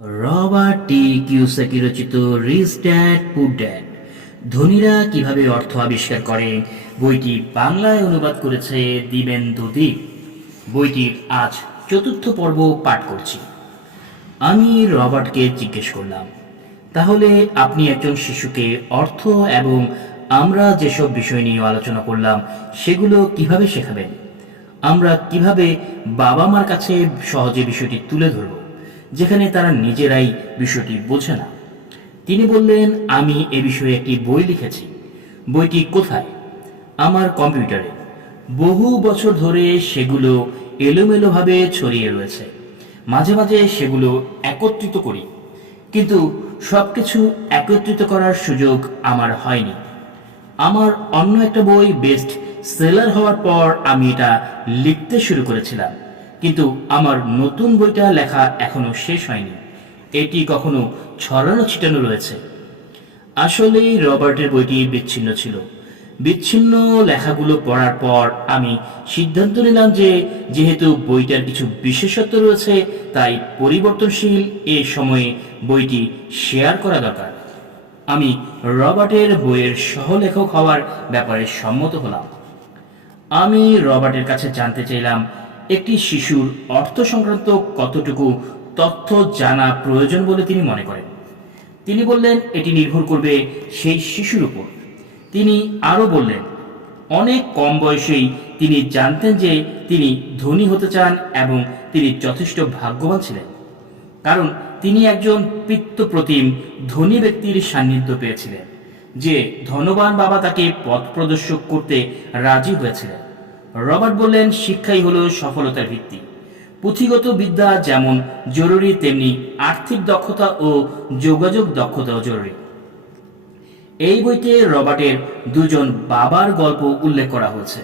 Robert T Kiyosaki রচিত rich dad poor dad. ধনীরা কীভাবে অর্থ আবিষ্কার করে? বইটি বাংলায় অনুবাদ করেছে দিবেন্দু দ্বীপ বইটির আজ চতুর্থ পর্ব পাঠ করছি। আমি রবার্টকে জিজ্ঞেস করলাম, তাহলে আপনি একজন শিশুকে অর্থ এবং আমরা যেসব বিষয় নিয়ে আলোচনা করলাম, সেগুলো কীভাবে শেখাবেন? আমরা কীভাবে বাবা মার কাছে সহজে বিষয়টি তুলে ধরব? যেখানে তারা নিজেরাই বিষয়টি বোঝে না। তিনি বললেন, আমি এ বিষয়ে একটি বই লিখেছি। বইটি কোথায়? আমার কম্পিউটারে। বহু বছর ধরে সেগুলো এলোমেলোভাবে ছড়িয়ে রয়েছে। মাঝে মাঝে সেগুলো একত্রিত করি। কিন্তু সবকিছু একত্রিত করার সুযোগ আমার হয়নি। আমার অন্য একটা বই বেস্ট সেলার হওয়ার পর আমি এটা লিখতে শুরু করেছিলাম। কিন্তু আমার নতুন বইটা লেখা এখনও শেষ হয়নি। এটি কখনো ছড়ানো ছিটানো রয়েছে। আসলেই রবার্টের বইটি বিচ্ছিন্ন ছিল। বিচ্ছিন্ন লেখাগুলো পড়ার পর আমি সিদ্ধান্ত নিলাম যে, যেহেতু বইটার কিছু বিশেষত্ব রয়েছে, তাই পরিবর্তনশীল এ সময়ে বইটি শেয়ার করা দরকার। আমি রবার্টের বইয়ের সহলেখক হওয়ার ব্যাপারে সম্মত হলাম। আমি রবার্টের কাছে জানতে চাইলাম একটি শিশুর অর্থ সংক্রান্ত কতটুকু তথ্য জানা প্রয়োজন বলে তিনি মনে করেন। তিনি বললেন, এটি নির্ভর করবে সেই শিশুর উপর। তিনি আরও বললেন, অনেক কম বয়সেই তিনি জানতেন যে তিনি ধনী হতে চান এবং তিনি যথেষ্ট ভাগ্যবান ছিলেন। কারণ তিনি একজন পিত্তপ্রতিম ধনী ব্যক্তির সান্নিধ্য পেয়েছিলেন, যে ধনবান বাবা তাকে পথ প্রদর্শক করতে রাজি হয়েছিলেন। রবার্ট বললেন, শিক্ষাই হলো সফলতার ভিত্তি। পুঁথিগত বিদ্যা যেমন জরুরি, তেমনি আর্থিক দক্ষতা ও যোগাযোগ দক্ষতাও জরুরি। এই বইতে রবার্টের দুজন বাবার গল্প উল্লেখ করা হয়েছে।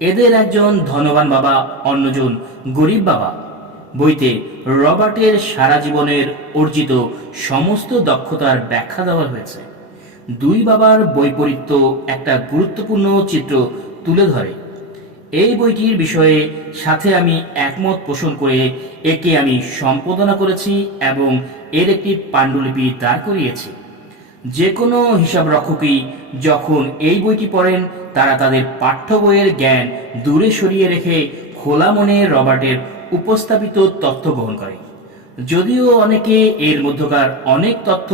এদের একজন ধনবান বাবা, অন্যজন গরিব বাবা। বইতে রবার্টের সারা জীবনের অর্জিত সমস্ত দক্ষতার ব্যাখ্যা দেওয়া হয়েছে। দুই বাবার বৈপরীত্য একটা গুরুত্বপূর্ণ চিত্র তুলে ধরে। এই বইটির বিষয়ে সাথে আমি একমত পোষণ করে একে আমি সম্পাদনা করেছি এবং এর একটি পাণ্ডুলিপি দাঁড় করিয়েছি। যে কোনো হিসাব রক্ষকই যখন এই বইটি পড়েন, তারা তাদের পাঠ্য বইয়ের জ্ঞান দূরে সরিয়ে রেখে খোলা মনে রবার্টের উপস্থাপিত তথ্য গ্রহণ করে। যদিও অনেকে এর মধ্যকার অনেক তথ্য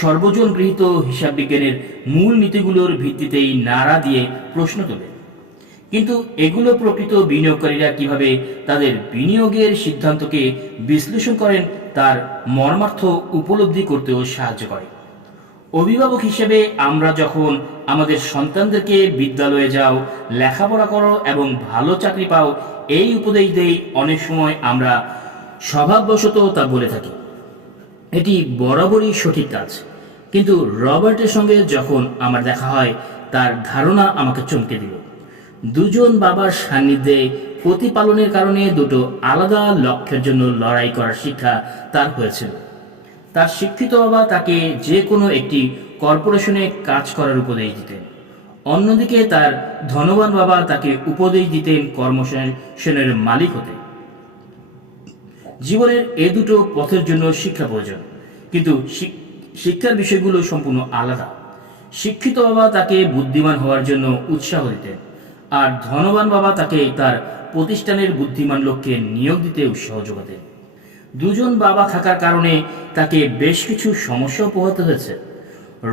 সর্বজন গৃহীত হিসাববিজ্ঞানের মূল নীতিগুলোর ভিত্তিতেই নাড়া দিয়ে প্রশ্ন তোলে। কিন্তু এগুলো প্রকৃত বিনিয়োগকারীরা কীভাবে তাদের বিনিয়োগের সিদ্ধান্তকে বিশ্লেষণ করেন, তার মর্মার্থ উপলব্ধি করতেও সাহায্য করে। অভিভাবক হিসেবে আমরা যখন আমাদের সন্তানদেরকে বিদ্যালয়ে যাও, লেখাপড়া করো এবং ভালো চাকরি পাও, এই উপদেশ দেই অনেক সময় আমরা স্বভাববশত তা বলে থাকি। এটি বরাবরই সঠিক কাজ। কিন্তু রবার্টের সঙ্গে যখন আমার দেখা হয়, তার ধারণা আমাকে চমকে দিল। দুজন বাবার সান্নিধ্যে প্রতিপালনের কারণে দুটো আলাদা লক্ষ্যের জন্য লড়াই করার শিক্ষা তার হয়েছিল। তার শিক্ষিত বাবা তাকে যে কোনো একটি কর্পোরেশনে কাজ করার উপদেশ দিতেন। অন্যদিকে তার ধনবান বাবা তাকে উপদেশ দিতেন কর্মসংস্থানের মালিক হতে। জীবনের এ দুটো পথের জন্য শিক্ষা প্রয়োজন, কিন্তু শিক্ষার বিষয়গুলো সম্পূর্ণ আলাদা। শিক্ষিত বাবা তাকে বুদ্ধিমান হওয়ার জন্য উৎসাহ দিতেন। আর ধনবান বাবা তাকে তার প্রতিষ্ঠানের বুদ্ধিমান লোককে নিয়োগ দিতে উৎসাহ যোগাতেন দুজন বাবা থাকার কারণে তাকে বেশ কিছু সমস্যা পোহাতে হয়েছে।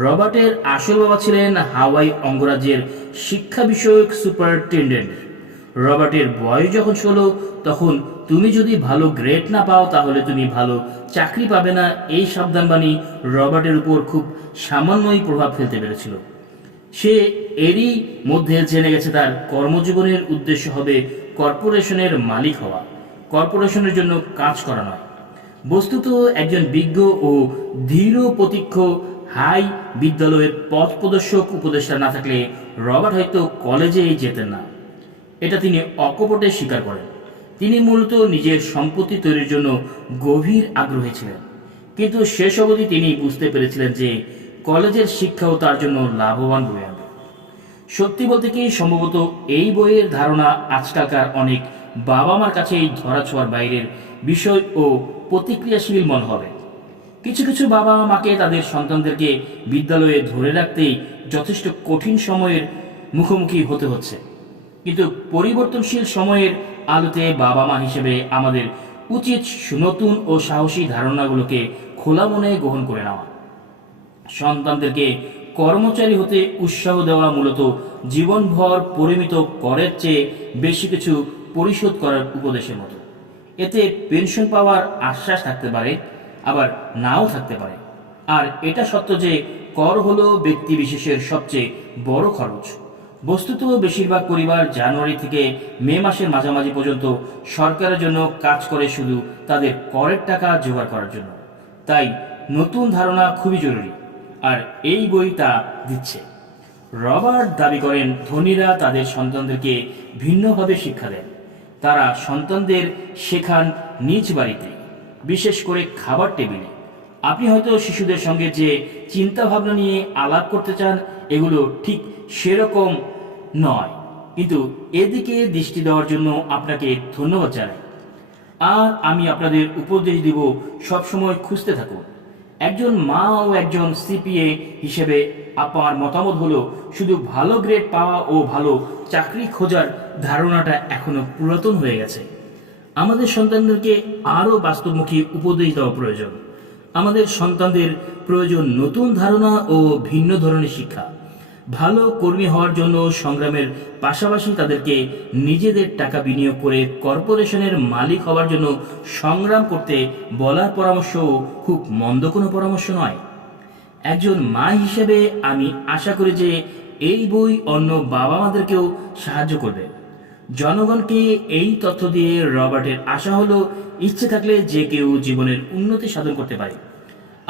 রবার্টের আসল বাবা ছিলেন হাওয়াই অঙ্গরাজ্যের শিক্ষা বিষয়ক সুপারিনটেন্ডেন্ট। রবার্টের বয়স যখন ষোলো, তখন তুমি যদি ভালো গ্রেড না পাও, তাহলে তুমি ভালো চাকরি পাবে না। এই সাবধানবাণী রবার্টের উপর খুব সামান্যই প্রভাব ফেলতে পেরেছিল। সে এরই মধ্যে জেনে গেছে তার কর্মজীবনের উদ্দেশ্য হবে কর্পোরেশনের মালিক হওয়া। কর্পোরেশনের জন্য কাজ করা নয়। বস্তুত একজন বিজ্ঞ ও ধীর প্রতীক্ষ হাই বিদ্যালয়ের পথ প্রদর্শক উপদেষ্টা না থাকলে রবার্ট হয়তো কলেজেই যেতেন না। এটা তিনি অকপটে স্বীকার করেন। তিনি মূলত নিজের সম্পত্তি তৈরির জন্য গভীর আগ্রহী ছিলেন। কিন্তু শেষ অবধি তিনি বুঝতে পেরেছিলেন যে কলেজের শিক্ষাও তার জন্য লাভবান বয়ে সত্যি বলতে কি সম্ভবত এই বইয়ের ধারণা আজকালকার অনেক বাবা মার কাছে এই ধরাছোঁয়ার বাইরের বিষয় ও প্রতিক্রিয়াশীল মনে হবে। কিছু কিছু বাবা মাকে তাদের সন্তানদেরকে বিদ্যালয়ে ধরে রাখতেই যথেষ্ট কঠিন সময়ের মুখোমুখি হতে হচ্ছে। কিন্তু পরিবর্তনশীল সময়ের আলোতে বাবা মা হিসেবে আমাদের উচিত নতুন ও সাহসী ধারণাগুলোকে খোলা মনে গ্রহণ করে নেওয়া। সন্তানদেরকে কর্মচারী হতে উৎসাহ দেওয়া মূলত জীবনভর পরিমিত করের চেয়ে বেশি কিছু পরিশোধ করার উপদেশের মতো। এতে পেনশন পাওয়ার আশ্বাস থাকতে পারে, আবার নাও থাকতে পারে। আর এটা সত্য যে কর হলো ব্যক্তি বিশেষের সবচেয়ে বড় খরচ। বস্তুত বেশিরভাগ পরিবার জানুয়ারি থেকে মে মাসের মাঝামাঝি পর্যন্ত সরকারের জন্য কাজ করে শুধু তাদের করের টাকা জোগাড় করার জন্য। তাই নতুন ধারণা খুবই জরুরি। আর এই বই তা দিচ্ছে। রবার্ট দাবি করেন, ধনীরা তাদের সন্তানদেরকে ভিন্নভাবে শিক্ষা দেন। তারা সন্তানদের শেখান নিজ বাড়িতে, বিশেষ করে খাবার টেবিলে। আপনি হয়তো শিশুদের সঙ্গে যে চিন্তা ভাবনা নিয়ে আলাপ করতে চান, এগুলো ঠিক সেরকম নয়। কিন্তু এদিকে দৃষ্টি দেওয়ার জন্য আপনাকে ধন্যবাদ জানাই। আর আমি আপনাদের উপদেশ দিব, সবসময় খুঁজতে থাকুন। একজন মা ও একজন সিপিএ হিসেবে আপনার মতামত হলো, শুধু ভালো গ্রেড পাওয়া ও ভালো চাকরি খোঁজার ধারণাটা এখনও পুরাতন হয়ে গেছে। আমাদের সন্তানদেরকে আরও বাস্তবমুখী উপদেশ দেওয়া প্রয়োজন। আমাদের সন্তানদের প্রয়োজন নতুন ধারণা ও ভিন্ন ধরনের শিক্ষা। ভালো কর্মী হওয়ার জন্য সংগ্রামের পাশাপাশি তাদেরকে নিজেদের টাকা বিনিয়োগ করে কর্পোরেশনের মালিক হওয়ার জন্য সংগ্রাম করতে বলার পরামর্শ খুব মন্দ কোনো পরামর্শ নয়। একজন মা হিসেবে আমি আশা করি যে এই বই অন্য বাবা মাদেরকেও সাহায্য করবে। জনগণকে এই তথ্য দিয়ে রবার্টের আশা হলো, ইচ্ছে থাকলে যে কেউ জীবনের উন্নতি সাধন করতে পারে।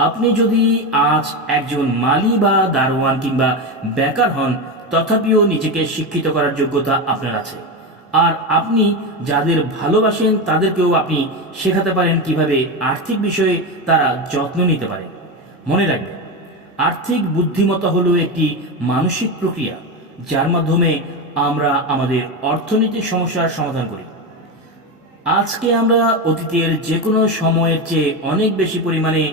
আপনি যদি আজ একজন মালি বা দারোয়ান কিংবা বেকার হন, তথাপিও নিজেকে শিক্ষিত করার যোগ্যতা আপনার আছে। আর আপনি যাদের ভালোবাসেন, তাদেরকেও আপনি শেখাতে পারেন কীভাবে আর্থিক বিষয়ে তারা যত্ন নিতে পারে। মনে রাখবেন, আর্থিক বুদ্ধিমত্তা হলো একটি মানসিক প্রক্রিয়া, যার মাধ্যমে আমরা আমাদের অর্থনৈতিক সমস্যার সমাধান করি। আজকে আমরা অতীতের যে কোনো সময়ের চেয়ে অনেক বেশি পরিমাণে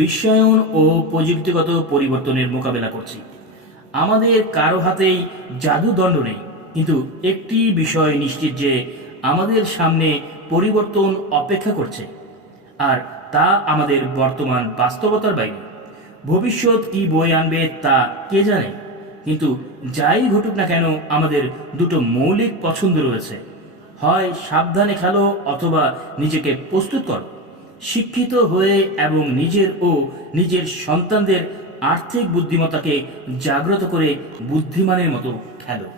বিশ্বায়ন ও প্রযুক্তিগত পরিবর্তনের মোকাবেলা করছি। আমাদের কারও হাতেই জাদুদণ্ড নেই, কিন্তু একটি বিষয় নিশ্চিত যে আমাদের সামনে পরিবর্তন অপেক্ষা করছে, আর তা আমাদের বর্তমান বাস্তবতার বাইরে। ভবিষ্যৎ কি বই আনবে তা কে জানে, কিন্তু যাই ঘটুক না কেন আমাদের দুটো মৌলিক পছন্দ রয়েছে। হয় সাবধানে খেলো অথবা নিজেকে প্রস্তুত করো। শিক্ষিত হয়ে এবং নিজের ও নিজের সন্তানদের আর্থিক বুদ্ধিমত্তাকে জাগ্রত করে বুদ্ধিমানের মতো খেলো।